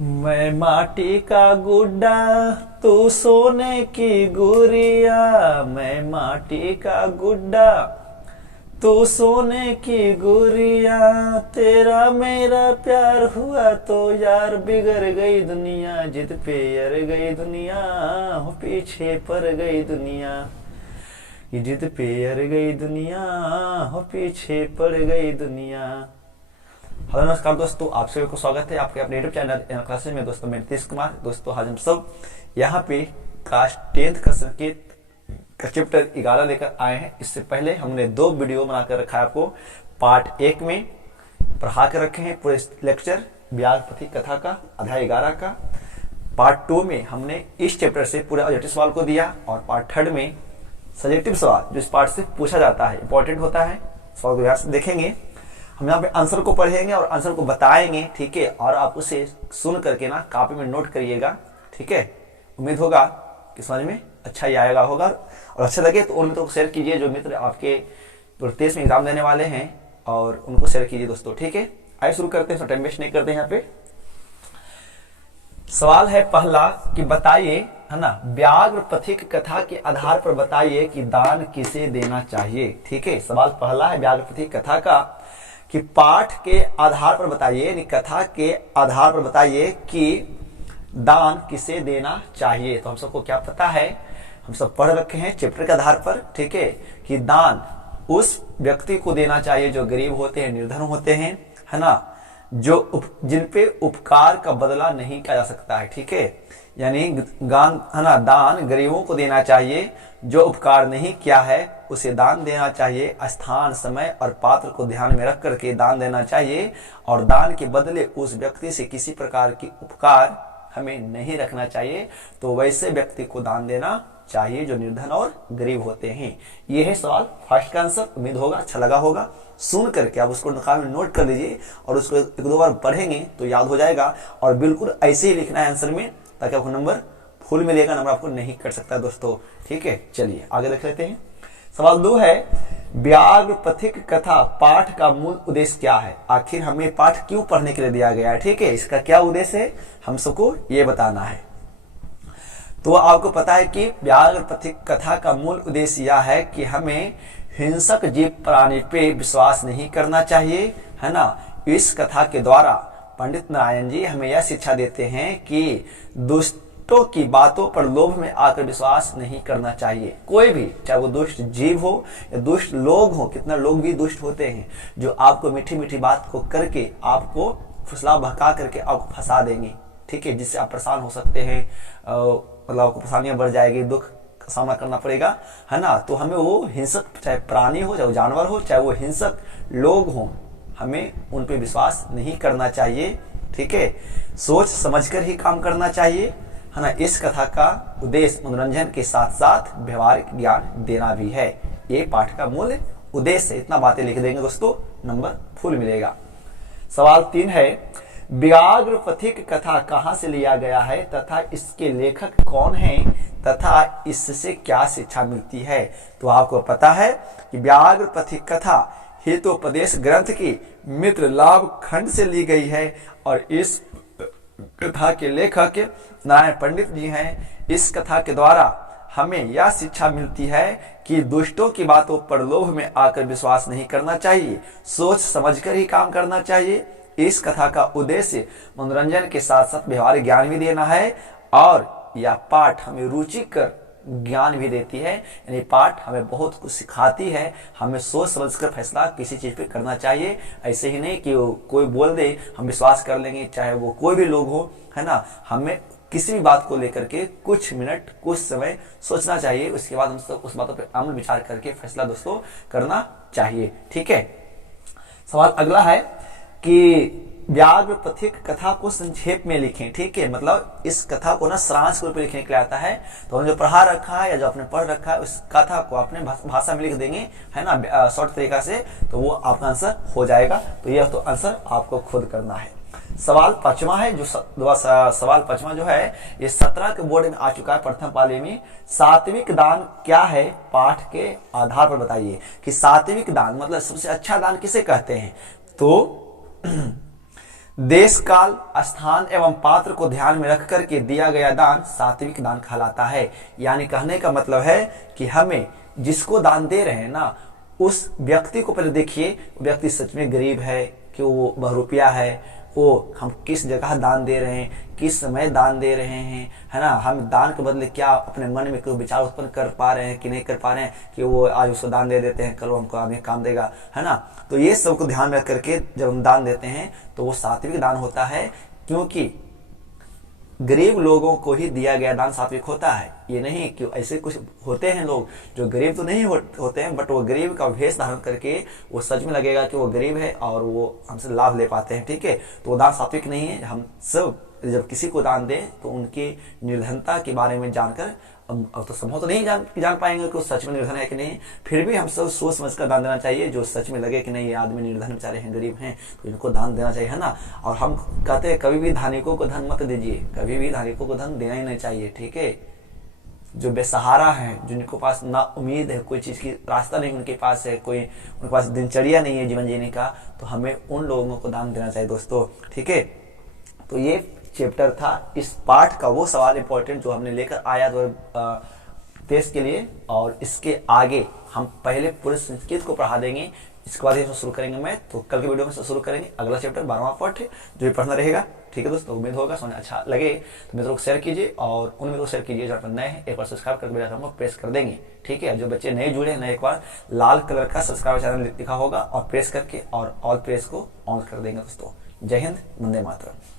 मैं माटी का गुड्डा, तू सोने की गुड़िया। मैं माटी का गुड्डा, तू सोने की गुड़िया। तेरा मेरा प्यार हुआ तो यार बिगड़ गई दुनिया। जिद पे अड़ गई दुनिया, हो पीछे पड़ गई दुनिया। ये जिद पे अड़ गई दुनिया, हो पीछे पड़ गई दुनिया। हेलो नमस्कार दोस्तों, आप सभी को स्वागत है आपके अपने यूट्यूब चैनल क्लासेस में। दोस्तों मैं नीतीश कुमार। दोस्तों आज हम सब यहाँ पे क्लास 10th का संकेत का चैप्टर 11 लेकर आए हैं। इससे पहले हमने 2 वीडियो बनाकर रखा है आपको। पार्ट 1 में पढ़ा कर रखे हैं पूरे लेक्चर व्यासपथी कथा का अध्याय 11 का। पार्ट 2 में हमने इस चैप्टर से पूरे ऑब्जेक्टिव सवाल को दिया, और पार्ट 3 में सजेक्टिव सवाल जो इस पार्ट से पूछा जाता है, इंपॉर्टेंट होता है, सवाल को ध्यान से देखेंगे। हम यहाँ पे आंसर को पढ़ेंगे और आंसर को बताएंगे, ठीक है। और आप उसे सुन करके ना कॉपी में नोट करिएगा, ठीक है। उम्मीद होगा कि समझ में अच्छा ही आएगा होगा, और अच्छा लगे तो उन मित्रों को शेयर कीजिए जो मित्र आपके प्रदेश में एग्जाम देने वाले हैं, और उनको शेयर कीजिए दोस्तों, ठीक है। आइए शुरू करते हैं, टाइम वेस्ट नहीं करते हैं। यहाँ पे सवाल है पहला कि बताइए, है ना, व्याघ्र पथिक कथा के आधार पर बताइए कि दान किसे देना चाहिए, ठीक है। सवाल पहला है व्याघ्र पथिक कथा का कि पाठ के आधार पर बताइए, यानी कथा के आधार पर बताइए कि दान किसे देना चाहिए। तो हम सबको क्या पता है, हम सब पढ़ रखे हैं चैप्टर के आधार पर, ठीक है, कि दान उस व्यक्ति को देना चाहिए जो गरीब होते हैं, निर्धन होते हैं, है ना, जो जिन पे उपकार का बदला नहीं किया जा सकता है, ठीक है। यानी गान, है ना, दान गरीबों को देना चाहिए। जो उपकार नहीं किया है उसे दान देना चाहिए। स्थान, समय और पात्र को ध्यान में रख करके दान देना चाहिए, और दान के बदले उस व्यक्ति से किसी प्रकार की उपकार हमें नहीं रखना चाहिए। तो वैसे व्यक्ति को दान देना चाहिए जो निर्धन और गरीब होते हैं। यह है सवाल फर्स्ट का आंसर। उम्मीद होगा अच्छा लगा होगा। सुन करके आप उसको नकाब में नोट कर लीजिए, और उसको 1-2 बार पढ़ेंगे तो याद हो जाएगा। और बिल्कुल ऐसे ही लिखना है आंसर में, ताकि आपको नंबर फुल मिलेगा। नंबर आपको नहीं कट सकता दोस्तों, ठीक है। चलिए आगे देख लेते हैं। सवाल 2 है व्याघ्र पथिक कथा पाठ का मूल उद्देश्य क्या है। आखिर हमें पाठ क्यों पढ़ने के लिए दिया गया है, ठीक है, इसका क्या उद्देश्य है हम सबको ये बताना है। तो आपको पता है कि व्याघ्र पथिक कथा का मूल उद्देश्य यह है कि हमें हिंसक जीव प्राणी पे विश्वास नहीं करना चाहिए, है ना। इस कथा के द्वारा पंडित नारायण जी हमें यह शिक्षा देते हैं कि दुष्टों की बातों पर लोभ में आकर विश्वास नहीं करना चाहिए। कोई भी, चाहे वो दुष्ट जीव हो या दुष्ट लोग हो, कितना लोग भी दुष्ट होते हैं जो आपको मीठी मीठी बात को करके आपको फुसला भड़का करके आपको फंसा देंगे, ठीक है, जिससे आप परेशान हो सकते हैं। मतलब आपको परेशानियां बढ़ जाएगी, दुख का सामना करना पड़ेगा, है ना। तो हमें वो हिंसक, चाहे प्राणी हो, चाहे वो जानवर हो, चाहे वो हिंसक लोग हो, हमें उन पे विश्वास नहीं करना चाहिए, ठीक है। सोच समझकर ही काम करना चाहिए, है ना। इस कथा का उद्देश्य मनोरंजन के साथ साथ व्यवहारिक ज्ञान देना भी है। ये पाठ का मूल उद्देश्य है। इतना बातें लिख देंगे दोस्तों, नंबर फुल मिलेगा। सवाल 3 है व्याघ्र पथिक कथा कहाँ से लिया गया है तथा इसके लेखक कौन हैं तथा इससे क्या शिक्षा मिलती है। तो आपको पता है कि व्याघ्र पथिक कथा हितोपदेश ग्रंथ की मित्र लाभ खंड से ली गई है, और इस कथा के लेखक नारायण पंडित जी हैं। इस कथा के द्वारा हमें यह शिक्षा मिलती है कि दुष्टों की बातों पर लोभ में आकर विश्वास नहीं करना चाहिए, सोच समझकर ही काम करना चाहिए। इस कथा का उद्देश्य मनोरंजन के साथ साथ व्यवहारिक ज्ञान भी देना है, और यह पाठ हमें रुचिकर ज्ञान भी देती है। यानी पाठ हमें बहुत कुछ सिखाती है। हमें सोच समझकर फैसला किसी चीज पे करना चाहिए। ऐसे ही नहीं कि कोई बोल दे हम विश्वास कर लेंगे, चाहे वो कोई भी लोग हो, है ना। हमें किसी भी बात को लेकर के कुछ मिनट, कुछ समय सोचना चाहिए। उसके बाद हम सब उस बातों पर अमल विचार करके फैसला दोस्तों करना चाहिए, ठीक है। सवाल अगला है कि व्याघ्र पथिक कथा को संक्षेप में लिखें, ठीक है। मतलब इस कथा को ना सारांश के रूप में लिखने के लिए आता है। तो हमने जो पढ़ा रखा है या जो आपने पढ़ रखा है उस कथा को अपने भाषा में लिख देंगे, है ना, शॉर्ट तरीका से, तो वो आपका आंसर हो जाएगा। तो यह तो आंसर आपको खुद करना है। सवाल 5वां है, जो सवाल 5वां जो है ये 17 के बोर्ड में आ चुका है प्रथम पाली में। सात्विक दान क्या है पाठ के आधार पर बताइए कि सात्विक दान मतलब सबसे अच्छा दान किसे कहते हैं। तो देश काल स्थान एवं पात्र को ध्यान में रख करके दिया गया दान सात्विक दान कहलाता है। यानी कहने का मतलब है कि हमें जिसको दान दे रहे हैं ना, उस व्यक्ति को पहले देखिए, व्यक्ति सच में गरीब है कि वो बहरूपिया है, वो हम किस जगह दान दे रहे हैं, किस समय दान दे रहे हैं, है ना। हम दान के बदले क्या अपने मन में कोई विचार उत्पन्न कर पा रहे हैं कि नहीं कर पा रहे हैं कि वो आज उसको दान दे देते हैं, कल वो हमको आगे काम देगा, है ना। तो ये सब को ध्यान में रख करके जब हम दान देते हैं तो वो सात्विक दान होता है, क्योंकि गरीब लोगों को ही दिया गया दान सात्विक होता है। ये नहीं कि ऐसे कुछ होते हैं लोग जो गरीब तो नहीं होते हैं, बट वो गरीब का वेश धारण करके वो सच में लगेगा कि वो गरीब है और वो हमसे लाभ ले पाते हैं, ठीक है। तो वो दान सात्विक नहीं है। हम सब जब किसी को दान दें तो उनकी निर्धनता के बारे में जानकर, अब तो संभव तो नहीं जान पाएंगे कि वो सच में निर्धन है कि नहीं, फिर भी हम सब सोच समझ कर दान देना चाहिए। जो सच में लगे कि नहीं ये आदमी निर्धन बेचारे हैं, गरीब हैं, तो इनको दान देना चाहिए, है ना। और हम कहते हैं कभी भी धनिकों को धन मत दीजिए, कभी भी धनिकों को धन देना ही नहीं चाहिए, ठीक है। जो बेसहारा हैं, जिनके पास ना उम्मीद है, कोई चीज की रास्ता नहीं उनके पास है, कोई उनके पास दिनचर्या नहीं है जीवन जीने का, तो हमें उन लोगों को दान देना चाहिए दोस्तों, ठीक है। तो ये चैप्टर था इस पाठ का वो सवाल इंपॉर्टेंट जो हमने लेकर आया तो देश के लिए। और इसके आगे हम पहले पूरे संस्कृत को पढ़ा देंगे, इसके बाद इसमें शुरू करेंगे मैं। तो कल के वीडियो में शुरू करेंगे अगला चैप्टर 12वां पाठ जो भी पढ़ना रहेगा, ठीक है दोस्तों। उम्मीद होगा समझ अच्छा लगे तो मित्रों को शेयर कीजिए और उन मित्रों को शेयर कीजिए जो पर नए हैं, एक बार सब्सक्राइब करके बेल आइकन को प्रेस कर देंगे, ठीक है। जो बच्चे नए जुड़े हैं ना, एक बार लाल कलर का सब्सक्राइब चैनल लिखा होगा और प्रेस करके और ऑल प्रेस को ऑन कर देंगे दोस्तों। जय हिंद, वंदे मातरम।